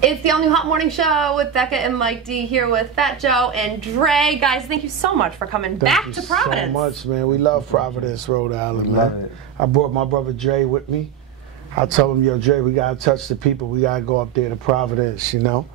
It's the all-new Hot Morning Show with Becca and Mike D here with Fat Joe and Dre. Guys, thank you so much for coming back to Providence. Thank you so much, man. We love Providence, Rhode Island, man. I brought my brother Dre with me. I told him, yo, Dre, we got to touch the people. We got to go up there to Providence, you know?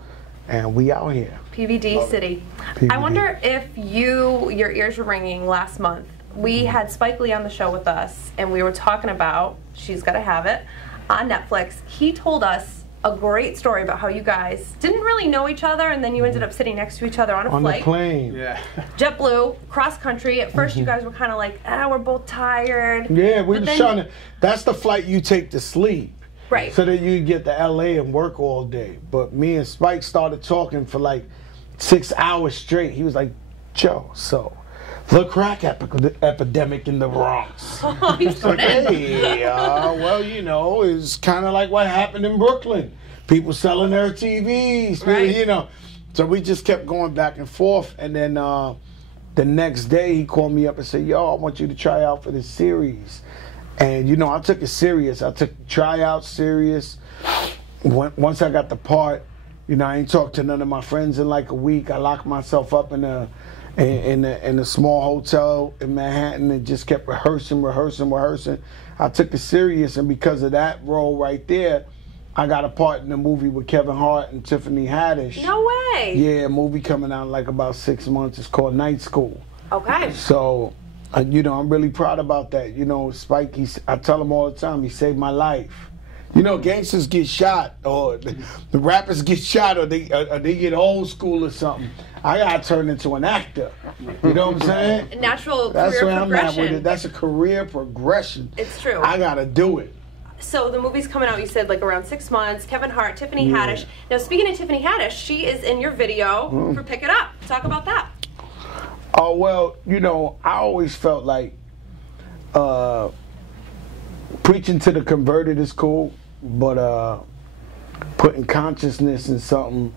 And we out here. PVD City. PVD. I wonder if your ears were ringing last month. We had Spike Lee on the show with us, and we were talking about She's Gotta Have It on Netflix. He told us a great story about how you guys didn't really know each other, and then you ended up sitting next to each other on a flight. On the plane. Yeah. JetBlue, cross country. At first you guys were kind of like, we're both tired. Yeah, we were trying to, that's the flight you take to sleep. Right. So that you get to LA and work all day. But me and Spike started talking for like 6 hours straight. He was like, Joe, so the crack epidemic in the Bronx. Oh, he's like, hey, well, you know, it's kind of like what happened in Brooklyn. People selling their TVs, right. You know. So we just kept going back and forth. And then the next day he called me up and said, yo, I want you to try out for this series. And, you know, I took it serious. I took the tryout serious. Once I got the part, you know, I ain't talked to none of my friends in like a week. I locked myself up in a small hotel in Manhattan and just kept rehearsing. I took it serious, and because of that role right there, I got a part in a movie with Kevin Hart and Tiffany Haddish. No way. Yeah, a movie coming out in like about 6 months. It's called Night School. Okay. So, you know, I'm really proud about that. You know, Spike, I tell him all the time, he saved my life. You know, gangsters get shot, or the rappers get shot, or they get old school or something. I got turned into an actor. You know what I'm saying? A natural That's career where progression. I'm at with it. That's a career progression. It's true. I got to do it. So the movie's coming out, you said, like around 6 months. Kevin Hart, Tiffany Haddish. Now, speaking of Tiffany Haddish, she is in your video for Pick It Up. Talk about that. Oh, well, you know, I always felt like preaching to the converted is cool, but putting consciousness in something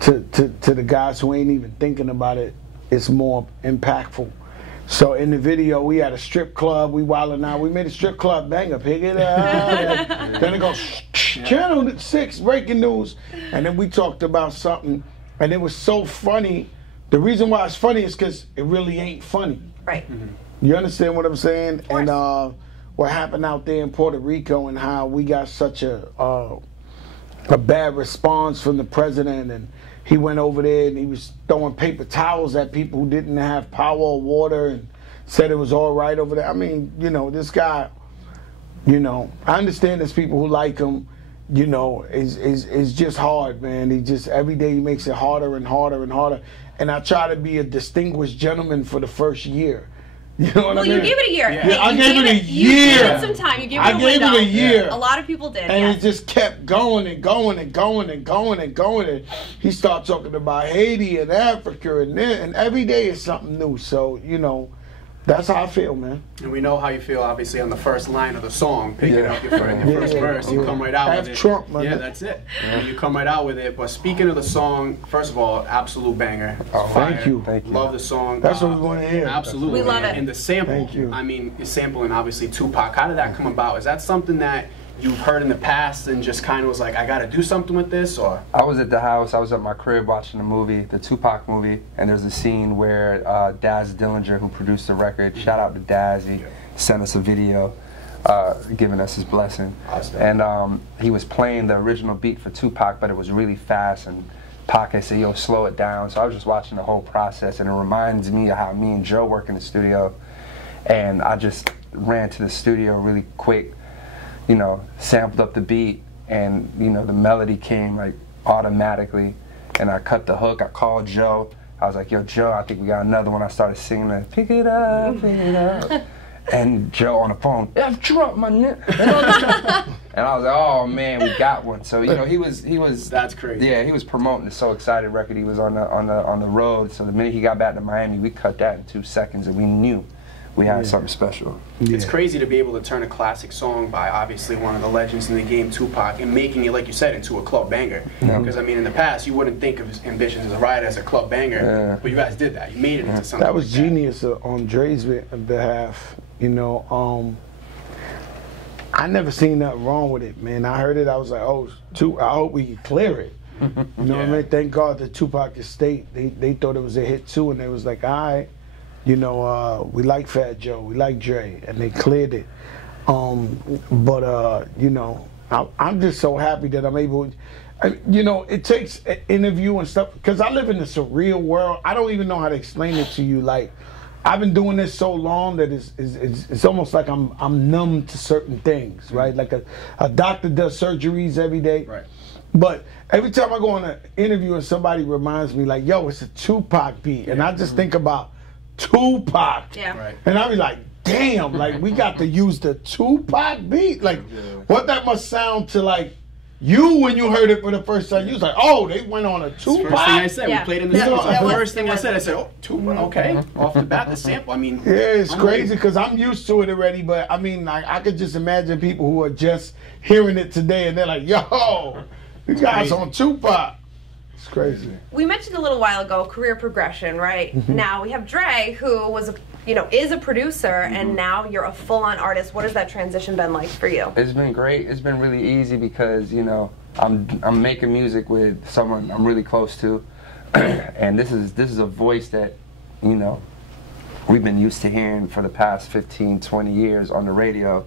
to the guys who ain't even thinking about it is more impactful. So in the video, we had a strip club. We wilding out. We made a strip club banger. Pick it up. Then it goes, Channel 6, breaking news. And then we talked about something, and it was so funny. The reason why it's funny is because it really ain't funny. Right. You understand what I'm saying? And what happened out there in Puerto Rico and how we got such a bad response from the president, and he went over there and he was throwing paper towels at people who didn't have power or water and said it was all right over there. I mean, you know, this guy, you know, I understand there's people who like him, you know, it's just hard, man. He just, every day he makes it harder and harder and harder. And I try to be a distinguished gentleman for the first year. You know what I mean? Well, you gave it a year. Yeah. Hey, I gave it a year. You gave it some time. You gave it a window. I gave it a year. A lot of people did, and it just kept going and going and going and going and going. And he started talking about Haiti and Africa and then, and every day is something new. So, you know, that's how I feel, man. And we know how you feel, obviously, on the first line of the song, picking up your first verse. You come right out with it. Trump, man. Yeah, that's it. You come right out with it. But speaking of the song, first of all, absolute banger. Oh, thank you. Love the song. That's what we want to hear. Absolutely. We love it. And the sample. Thank you. I mean, you're sampling, obviously, Tupac. How did that come about? Is that something that you've heard in the past and just kind of was like, I got to do something with this, or? I was at the house, I was at my crib watching the movie, the Tupac movie, and there's a scene where Daz Dillinger, who produced the record, shout out to Daz, he sent us a video giving us his blessing. And he was playing the original beat for Tupac, but it was really fast, and Pac had said, yo, slow it down. So I was just watching the whole process, and it reminds me of how me and Joe work in the studio, and I just ran to the studio really quick, you know, sampled up the beat, and, you know, the melody came like automatically, and I cut the hook. I called Joe. I was like, yo, Joe, I think we got another one. I started singing that, pick it up, pick it up. And Joe on the phone, F Trump, my nigga. And I was like, oh man, we got one. So, you know, he was That's crazy. Yeah, he was promoting the So Excited record. He was on the road. So the minute he got back to Miami, we cut that in 2 seconds, and we knew we had something special. It's crazy to be able to turn a classic song by obviously one of the legends in the game, Tupac, and making it, like you said, into a club banger. Because, I mean, in the past, you wouldn't think of Ambitions as a Riot as a club banger, but you guys did that. You made it into something that was like genius on Dre's behalf. You know, I never seen nothing wrong with it, man. I heard it, I was like, oh, I hope we can clear it. You know what I mean? Thank God the Tupac estate, they thought it was a hit too, and they was like, all right, you know, we like Fat Joe, we like Dre, and they cleared it. You know, I'm just so happy that I'm able. You know, it takes an interview and stuff, because I live in a surreal world. I don't even know how to explain it to you. Like, I've been doing this so long that it's almost like I'm numb to certain things, right? Like a doctor does surgeries every day. Right. But every time I go on an interview and somebody reminds me, like, yo, it's a Tupac beat. And I just think about Tupac. Yeah. Right. And I be like, damn, like, we got to use the Tupac beat? Like, what that must sound to, like, you, when you heard it for the first time, you was like, oh, they went on a Tupac? First thing I said, we played in the studio. That The was- first thing I said, oh, Tupac, okay. Off the bat, the sample, I mean. Yeah, it's crazy because I'm used to it already, but I mean, I could just imagine people who are just hearing it today and they're like, yo, these guys on Tupac. It's crazy. We mentioned a little while ago career progression, right? Now we have Dre, who was is a producer, and now you're a full-on artist. What has that transition been like for you? It's been great. It's been really easy because, you know, I'm making music with someone I'm really close to, and this is a voice that, you know, we've been used to hearing for the past 15, 20 years on the radio.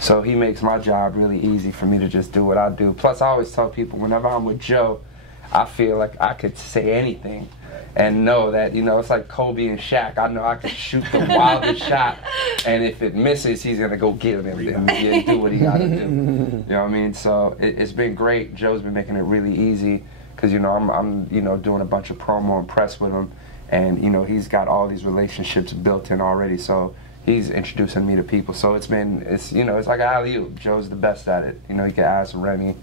So he makes my job really easy for me to just do what I do. Plus, I always tell people, whenever I'm with Joe, I feel like I could say anything and know that, you know, it's like Kobe and Shaq. I know I can shoot the wildest shot, and if it misses, he's gonna go get him and do what he gotta do. You know what I mean? So it's been great. Joe's been making it really easy because, you know, I'm you know, doing a bunch of promo and press with him, and, you know, he's got all these relationships built in already. So he's introducing me to people. So it's you know, it's like an alley-oop. Joe's the best at it. You know, you can ask Remy,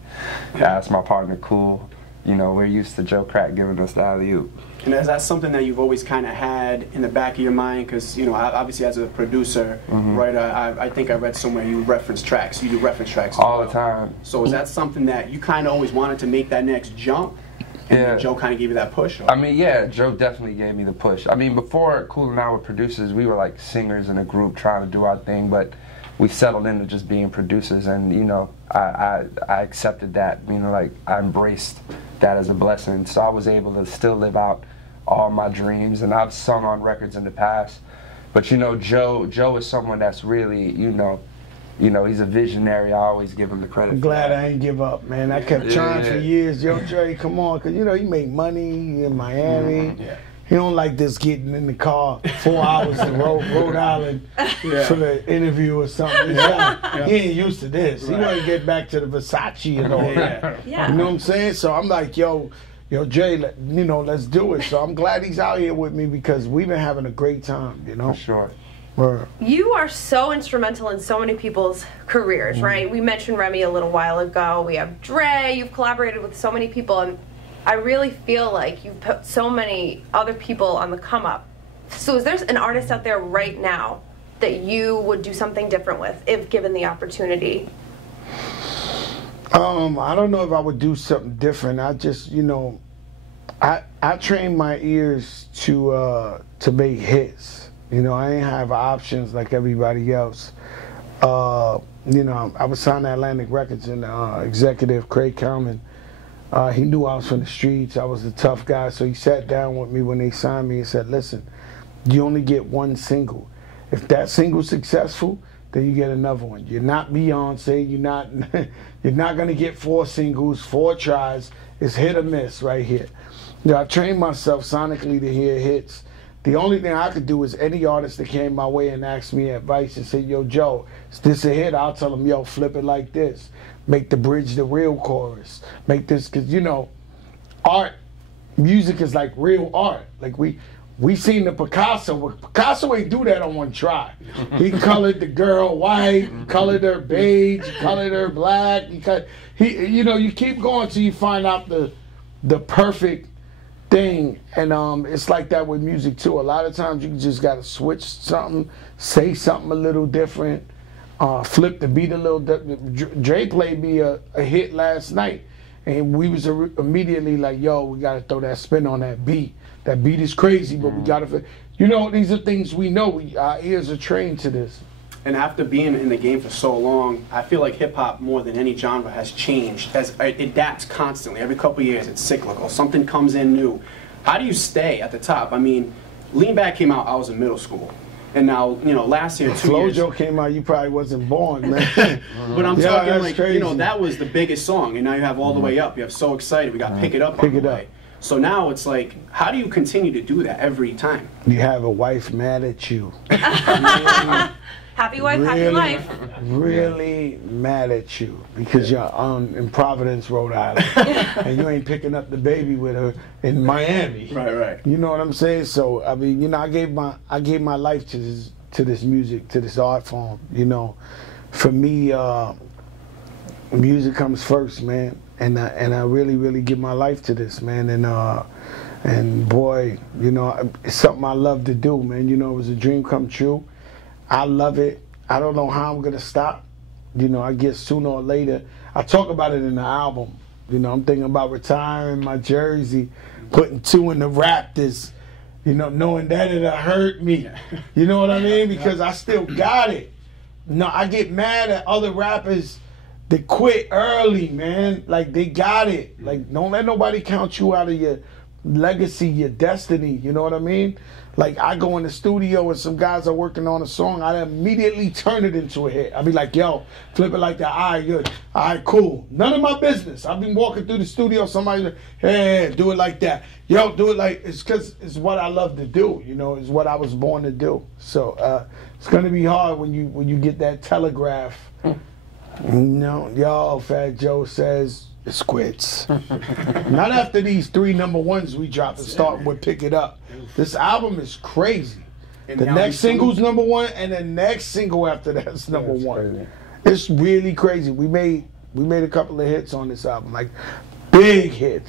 ask my partner Cool. You know, we're used to Joe Crack giving us the alley-oop. And is that something that you've always kind of had in the back of your mind? Because, you know, obviously as a producer, right, I think I read somewhere you reference tracks. You do reference tracks as All well. the time. So is that something that you kind of always wanted to make that next jump? And Yeah. Joe kind of gave you that push? Or? I mean, yeah, Joe definitely gave me the push. I mean, before Cool and I were producers, we were like singers in a group trying to do our thing, but we settled into just being producers, and, you know, I accepted that. You know, like, I embraced that as a blessing. So I was able to still live out all my dreams, and I've sung on records in the past. But, you know, Joe is someone that's really, you know, he's a visionary. I always give him the credit. I'm glad I ain't give up, man. I kept trying for years. Yo, Dre, come on, because, you know, he made money in Miami. He don't like this getting in the car 4 hours to Rhode Island for the interview or something. He ain't used to this. He want to get back to the Versace and all that. You know what I'm saying? So I'm like, yo, Jay, you know, let's do it. So I'm glad he's out here with me because we've been having a great time, you know? For sure. You are so instrumental in so many people's careers, right? We mentioned Remy a little while ago. We have Dre. You've collaborated with so many people, and I really feel like you've put so many other people on the come up. So is there an artist out there right now that you would do something different with if given the opportunity? I don't know if I would do something different. I just, you know, I train my ears to make hits. You know, I ain't have options like everybody else. You know, I was signed to Atlantic Records, and executive Craig Cowman, he knew I was from the streets. I was a tough guy, so he sat down with me when they signed me and said, listen, you only get one single. If that single's successful, then you get another one. You're not Beyonce. You're not going to get 4 singles, 4 tries. It's hit or miss right here. You know, I trained myself sonically to hear hits. The only thing I could do is any artist that came my way and asked me advice and said, yo, Joe, is this a hit? I'll tell them, yo, flip it like this. Make the bridge the real chorus. Make this, because, you know, art, music is like real art. Like we seen the Picasso, but Picasso ain't do that on one try. He colored the girl white, colored her beige, colored her black. You know, you keep going till you find out the perfect thing, and it's like that with music too. A lot of times you just gotta switch something, say something a little different, flip the beat a little different. Dre played me a hit last night, and we was immediately like, yo, we gotta throw that spin on that beat. That beat is crazy, but we gotta, you know, these are things we know. Our ears are trained to this. And after being in the game for so long, I feel like hip hop more than any genre has changed. As it adapts constantly. Every couple of years, it's cyclical. Something comes in new. How do you stay at the top? I mean, Lean Back came out. I was in middle school, and now last year, 2 years. Flojo came out. You probably wasn't born, man. But I'm talking like crazy. that was the biggest song, and now you have All the Way Up. You have So Excited. We got Pick It Up. Pick It Up. So now it's like, how do you continue to do that every time? You have a wife mad at you. Happy wife, happy life. Really mad at you because you're in Providence, Rhode Island, and you ain't picking up the baby with her in Miami. Right. You know what I'm saying? So I mean, I gave my life to this music, to this art form. For me, music comes first, man, and I really give my life to this, man, and boy, it's something I love to do, man. It was a dream come true. I love it. I don't know how I'm gonna stop. I guess sooner or later. I talk about it in the album. I'm thinking about retiring my jersey, putting 2 in the Raptors, knowing that it'll hurt me. You know what I mean? Because I still got it. I get mad at other rappers that quit early, man. Like, they got it. Like, don't let nobody count you out of your legacy, your destiny. You know what I mean? Like, I go in the studio and some guys are working on a song, I immediately turn it into a hit. I be like, yo, flip it like that. All right, good. All right, cool. None of my business. I've been walking through the studio, somebody like, hey, do it like that. Yo, do it like, it's because it's what I love to do. It's what I was born to do. So it's gonna be hard when you get that telegraph. Yo, Fat Joe says it's quits. Not after these 3 number ones we dropped and starting with Pick It Up. This album is crazy. The next single's number 1, and the next single after that's number 1. Crazy. It's really crazy. We made a couple of hits on this album, like big hits.